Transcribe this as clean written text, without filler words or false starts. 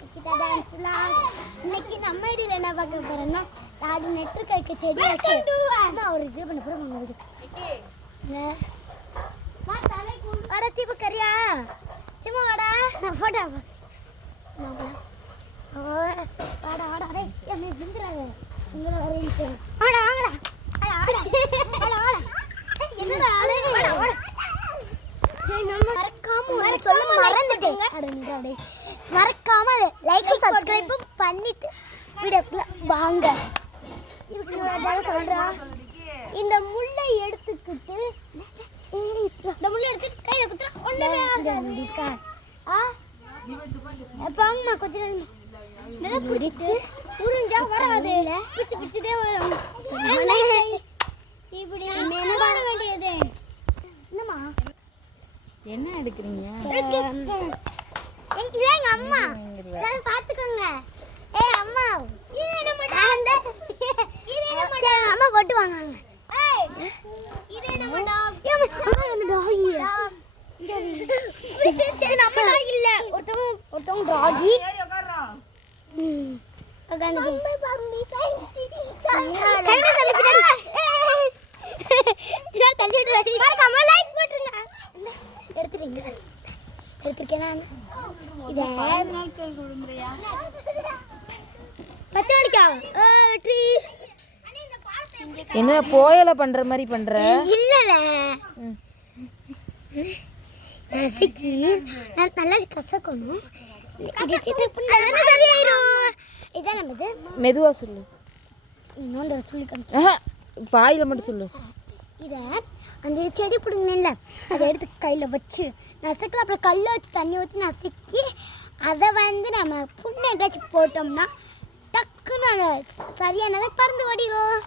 கிட்ட dance vlog. இன்னைக்கு நம்ம ஐடியில் என்ன பார்க்க போறோம்னா தாடி நெட்டு கைக்கு செடி வச்சு சும்மா ஒரு இது பண்ண போறோம் உங்களுக்கு. வர தீபு கரியா சும்மா வாடா நான் போட்டோ வாடா வாடா அரே என்ன விந்துறாங்க உங்களை வரேன் வாடா வாங்கடா வாடா வாடா வாடா என்னடா வாடா வாடா மறக்காம லைக் சப்ஸ்கிரைப் பண்ணிட்டு வீடியோக்குள்ள வாங்க. சொல்றா இந்த முள்ளை எடுத்துக்கிட்டு இந்த முள்ளை எடுத்து கையில குத்துறா ஒண்ணுமே ஆகாது. அப்ப அம்மா கொஞ்சம் பிடிச்சிட்டு உறிஞ்சா வராது பிச்சு பிச்சுட்டே வரும். இப்படி பண்ண வேண்டியது என்னம்மா என்ன எடுக்கிறீங்க? இதே எங்க அம்மா பாத்துக்கோங்க. ஏ அம்மா அம்மா போட்டு வாங்க. ஒருத்தவங்க டாகி எடுத்துருக்கேன். என்ன போயல பண்ற மாதிரி பண்ற? இல்லல நசுக்கி நல்லா கசக்கணும். இதான் நம்ம மெதுவா சொல்லு. இன்னொன்று சொல்லி வாயில மட்டும் சொல்லு. இதை அந்த செடி பிடுங்கல அதை எடுத்து கையில் வச்சு நசுக்கலாம். அப்புறம் கல்லை வச்சு தண்ணி ஊற்றி நசுக்கி அதை வந்து நம்ம புண்ணை எதாச்சும் போட்டோம்னா டக்குன்னு அதை சரியானதை பறந்து ஓடிடும்.